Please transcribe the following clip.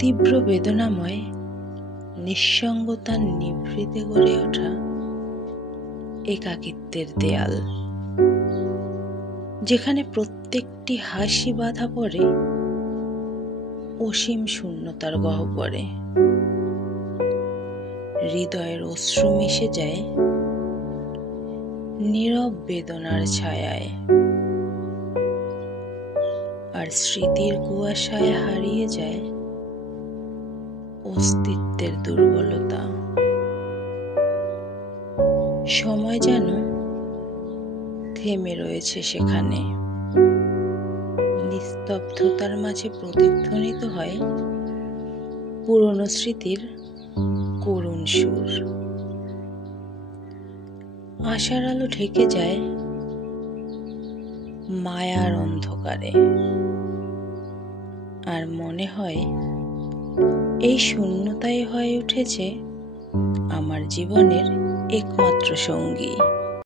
তীব্র বেদনাময় নিঃসঙ্গতার নিভৃতে গড়ে ওঠা একাকিত্বের দেয়াল, যেখানে প্রত্যেকটি হাসি বাঁধা পড়ে অসীম শূন্যতার গহ্বরে। হৃদয়ের অশ্রু মিশে যায় নীরব বেদনার ছায়ায়, আর স্মৃতির কুয়াশায় হারিয়ে যায় অস্তিত্বের দুর্বলতা। সময় যেন থেমে রয়েছে সেখানে, নিস্তব্ধতার মাঝে প্রতিধ্বনিত হয় পুরনো স্মৃতির করুণ সুর। আশার আলো ঢেকে যায় মায়ার অন্ধকারে, আর মনে হয় এই শূন্যতাই হয়ে উঠেছে আমার জীবনের একমাত্র সঙ্গী।